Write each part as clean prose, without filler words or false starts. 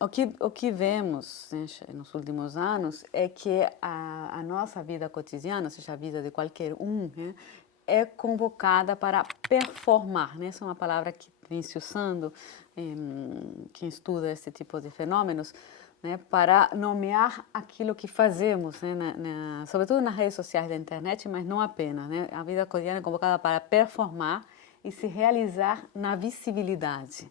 O que vemos, né, nos últimos anos é que a nossa vida cotidiana, ou seja, a vida de qualquer um, né, é convocada para performar, né? Essa é uma palavra que vem se usando, quem estuda esse tipo de fenômenos, né, para nomear aquilo que fazemos, né, sobretudo nas redes sociais da internet, mas não apenas, né? A vida cotidiana é convocada para performar e se realizar na visibilidade.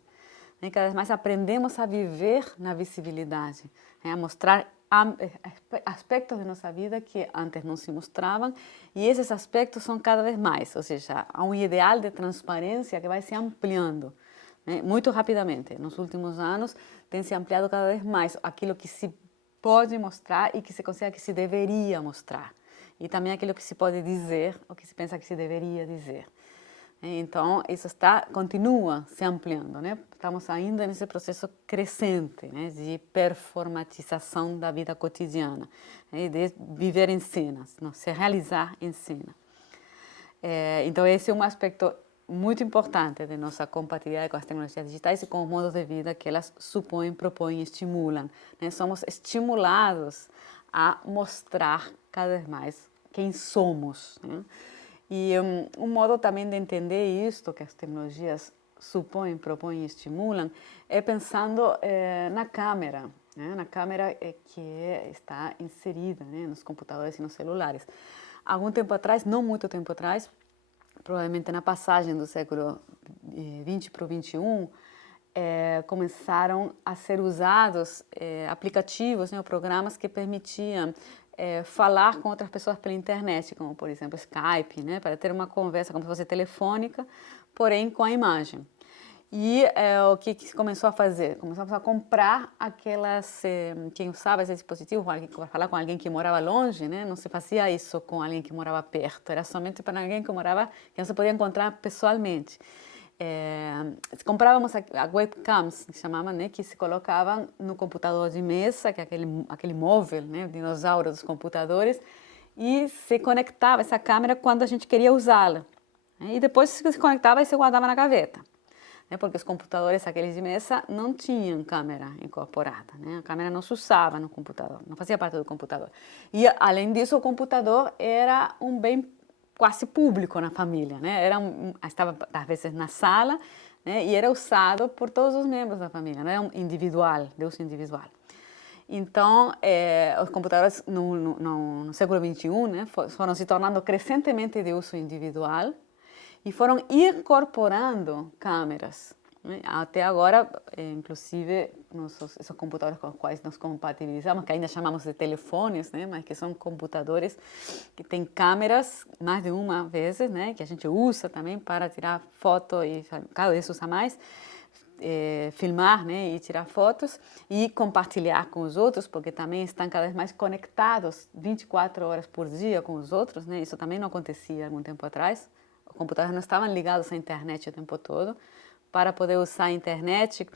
Cada vez mais aprendemos a viver na visibilidade, a mostrar aspectos de nossa vida que antes não se mostravam, e esses aspectos são cada vez mais, ou seja, há um ideal de transparência que vai se ampliando, né, muito rapidamente. Nos últimos anos tem se ampliado cada vez mais aquilo que se pode mostrar e que se considera que se deveria mostrar, e também aquilo que se pode dizer ou que se pensa que se deveria dizer. Então, isso continua se ampliando, né? Estamos ainda nesse processo crescente, né, de performatização da vida cotidiana, né, de viver em cenas, não, se realizar em cena. Então, esse é um aspecto muito importante de nossa compatibilidade com as tecnologias digitais e com os modos de vida que elas supõem, propõem e estimulam, né? Somos estimulados a mostrar cada vez mais quem somos, né? E um modo também de entender isto que as tecnologias supõem, propõem e estimulam é pensando na câmera, né? Na câmera que está inserida, né, nos computadores e nos celulares. Algum tempo atrás, não muito tempo atrás, provavelmente na passagem do século XX para o XXI, começaram a ser usados aplicativos, né, programas que permitiam falar com outras pessoas pela internet, como por exemplo Skype, né, para ter uma conversa como se fosse telefônica, porém com a imagem. E o que se começou a fazer? Começamos a comprar aquelas, quem usava esse dispositivo para falar com alguém que morava longe, né? Não se fazia isso com alguém que morava perto, era somente para alguém que morava, que não se podia encontrar pessoalmente. Comprávamos a webcams, que chamavam, né, que se colocavam no computador de mesa, que é aquele móvel, né, o dinossauro dos computadores, e se conectava essa câmera quando a gente queria usá-la. E depois se conectava e se guardava na gaveta. Porque os computadores, aqueles de mesa, não tinham câmera incorporada, né? A câmera não se usava no computador, não fazia parte do computador. E, além disso, o computador era um bem quase público na família, né? Estava, às vezes, na sala, né? E era usado por todos os membros da família, não era um individual, de uso individual. Então, os computadores no século XXI, né, foram se tornando crescentemente de uso individual, e foram incorporando câmeras, né? Até agora, inclusive, esses computadores com os quais nos compatibilizamos, que ainda chamamos de telefones, né? Mas que são computadores que têm câmeras mais de uma vez, né? Que a gente usa também para tirar foto e cada vez usa mais, filmar, né, e tirar fotos e compartilhar com os outros, porque também estão cada vez mais conectados 24 horas por dia com os outros, né? Isso também não acontecia há algum tempo atrás. Os computadores não estavam ligados à internet o tempo todo. Para poder usar a internet,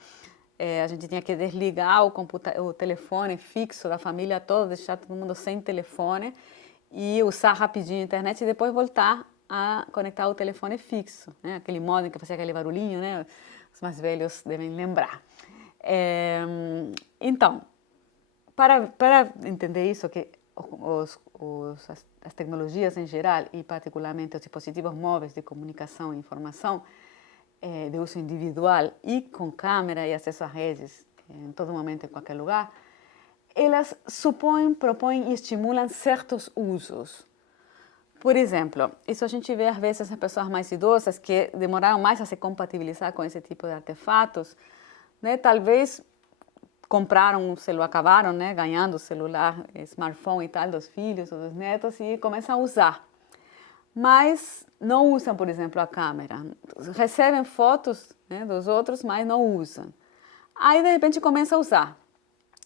a gente tinha que desligar o telefone fixo da família toda, deixar todo mundo sem telefone e usar rapidinho a internet e depois voltar a conectar o telefone fixo, né? Aquele modem que fazia aquele barulhinho, né? Os mais velhos devem lembrar. Então, para entender isso, que as tecnologias em geral e particularmente os dispositivos móveis de comunicação e informação de uso individual e com câmera e acesso a redes em todo momento, em qualquer lugar, elas supõem, propõem e estimulam certos usos. Por exemplo, isso a gente vê às vezes as pessoas mais idosas que demoraram mais a se compatibilizar com esse tipo de artefatos, né? Talvez compraram um celular, acabaram, né, ganhando o celular, smartphone e tal dos filhos ou dos netos e começam a usar. Mas não usam, por exemplo, a câmera. Recebem fotos, né, dos outros, mas não usam. Aí, de repente, começa a usar.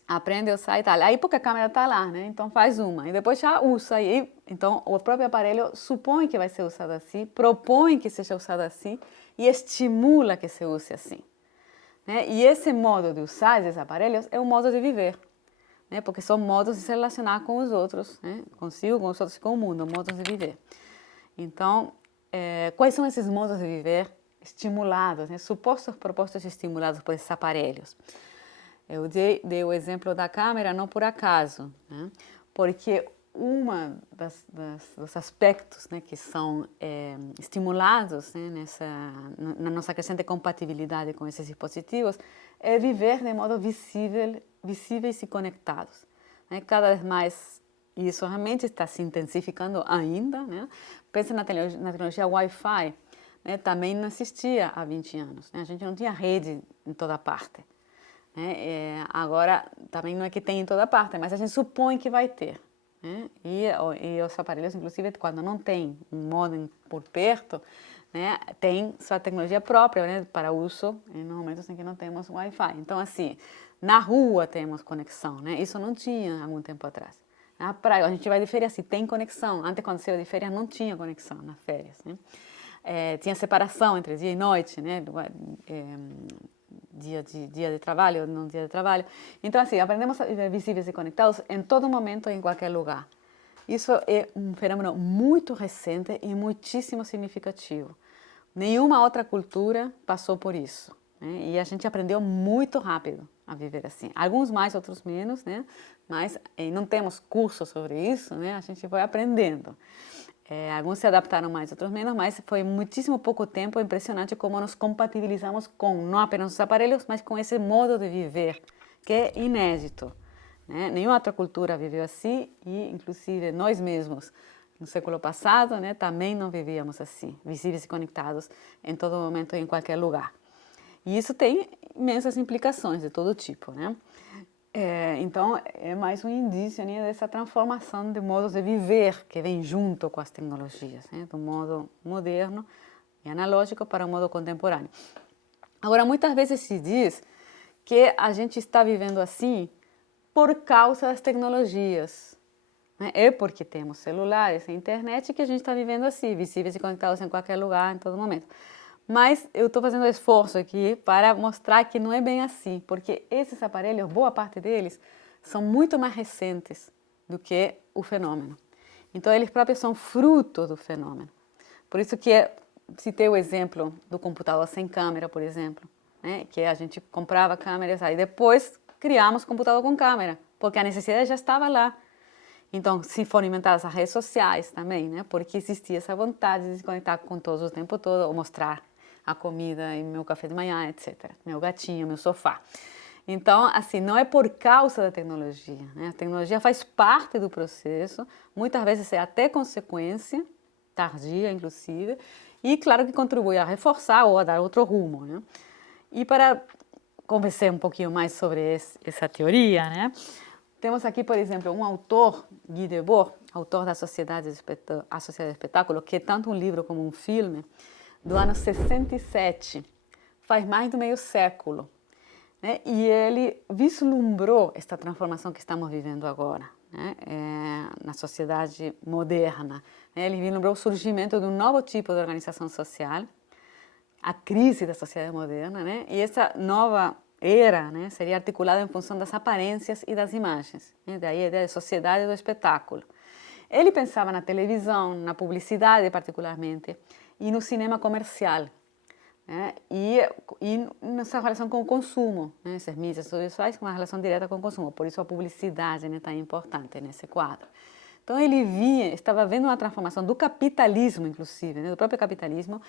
Aprende a usar e tal. Aí, porque a câmera está lá, né? Então, faz uma. E depois já usa. E, então, o próprio aparelho supõe que vai ser usado assim, propõe que seja usado assim e estimula que se use assim, né? E esse modo de usar esses aparelhos é um modo de viver, né? Porque são modos de se relacionar com os outros, né? Consigo, com os outros e com o mundo, modos de viver. Então, quais são esses modos de viver estimulados, né? Supostos propostos estimulados por esses aparelhos? Eu dei o exemplo da câmera não por acaso, né? Porque dos aspectos, né, que são estimulados, né, na nossa crescente compatibilidade com esses dispositivos é viver de modo visíveis e conectados, né? Cada vez mais isso realmente está se intensificando ainda, né? Pensa na tecnologia Wi-Fi, né? Também não existia há 20 anos, né? A gente não tinha rede em toda parte, né? Agora também não é que tem em toda parte, mas a gente supõe que vai ter, né? E os aparelhos, inclusive, quando não tem um modem por perto, né, tem sua tecnologia própria, né, para uso nos momentos em que não temos Wi-Fi. Então, assim, na rua temos conexão, né? Isso não tinha algum tempo atrás. Na praia, a gente vai de férias e tem conexão. Antes, quando você ia de férias, não tinha conexão nas férias, né? Tinha separação entre dia e noite, né? Dia de trabalho, não dia de trabalho. Então, assim, aprendemos a viver visíveis e conectados em todo momento, em qualquer lugar. Isso é um fenômeno muito recente e muitíssimo significativo. Nenhuma outra cultura passou por isso, né? E a gente aprendeu muito rápido a viver assim. Alguns mais, outros menos, né? Mas não temos cursos sobre isso, né? A gente foi aprendendo. Alguns se adaptaram mais, outros menos, mas foi muitíssimo pouco tempo. É impressionante como nos compatibilizamos com não apenas os aparelhos, mas com esse modo de viver, que é inédito, né? Nenhuma outra cultura viveu assim e, inclusive, nós mesmos, no século passado, né, também não vivíamos assim, visíveis e conectados em todo momento, em qualquer lugar. E isso tem imensas implicações de todo tipo, né? Então, é mais um indício, né, dessa transformação de modos de viver que vem junto com as tecnologias, né? Do modo moderno e analógico para o modo contemporâneo. Agora, muitas vezes se diz que a gente está vivendo assim por causa das tecnologias, né? É porque temos celulares e internet que a gente está vivendo assim, visíveis e conectados em qualquer lugar, em todo momento. Mas eu estou fazendo um esforço aqui para mostrar que não é bem assim, porque esses aparelhos, boa parte deles, são muito mais recentes do que o fenômeno. Então, eles próprios são fruto do fenômeno. Por isso que citei o exemplo do computador sem câmera, por exemplo, né? Que a gente comprava câmeras, aí depois criamos computador com câmera, porque a necessidade já estava lá. Então, se foram inventadas as redes sociais também, né? Porque existia essa vontade de se conectar com todos o tempo todo, ou mostrar a comida e meu café de manhã, etc. Meu gatinho, meu sofá. Então, assim, não é por causa da tecnologia, né? A tecnologia faz parte do processo, muitas vezes é até consequência, tardia, inclusive, e claro que contribui a reforçar ou a dar outro rumo, né? E para conversar um pouquinho mais sobre essa teoria, né? Temos aqui, por exemplo, um autor, Guy Debord, autor da Sociedade de Espetáculo, que é tanto um livro como um filme, do ano 67, faz mais de meio século, né? E ele vislumbrou esta transformação que estamos vivendo agora, né? Na sociedade moderna, né? Ele vislumbrou o surgimento de um novo tipo de organização social, a crise da sociedade moderna, né? E essa nova era, né, seria articulada em função das aparências e das imagens, né? Daí a ideia de sociedade do espetáculo. Ele pensava na televisão, na publicidade particularmente, e no cinema comercial, né? E nessa relação com o consumo, né? Essas mídias audiovisuais com uma relação direta com o consumo, por isso a publicidade, né, tão importante nesse quadro. Então ele estava vendo uma transformação do capitalismo, inclusive, né, do próprio capitalismo,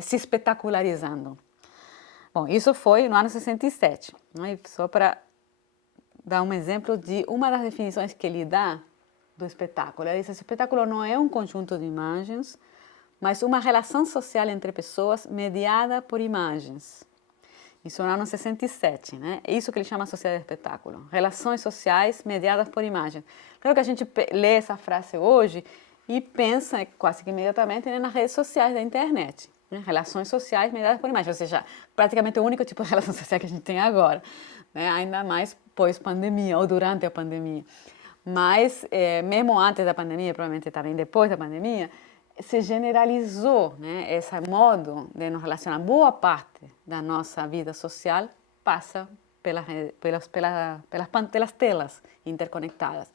se espetacularizando. Bom, isso foi no ano 67, né? Só para dar um exemplo de uma das definições que ele dá do espetáculo. Ele diz que o espetáculo não é um conjunto de imagens, mas uma relação social entre pessoas mediada por imagens. Isso no ano 67, né? É isso que ele chama sociedade de espetáculo. Relações sociais mediadas por imagens. Claro que a gente lê essa frase hoje e pensa quase que imediatamente, né, nas redes sociais da internet. Né? Relações sociais mediadas por imagens, ou seja, praticamente o único tipo de relação social que a gente tem agora, né? Ainda mais pós-pandemia ou durante a pandemia. Mas, mesmo antes da pandemia, provavelmente também depois da pandemia, se generalizou, né? Esse modo de nos relacionar. Boa parte da nossa vida social passa pelas telas interconectadas.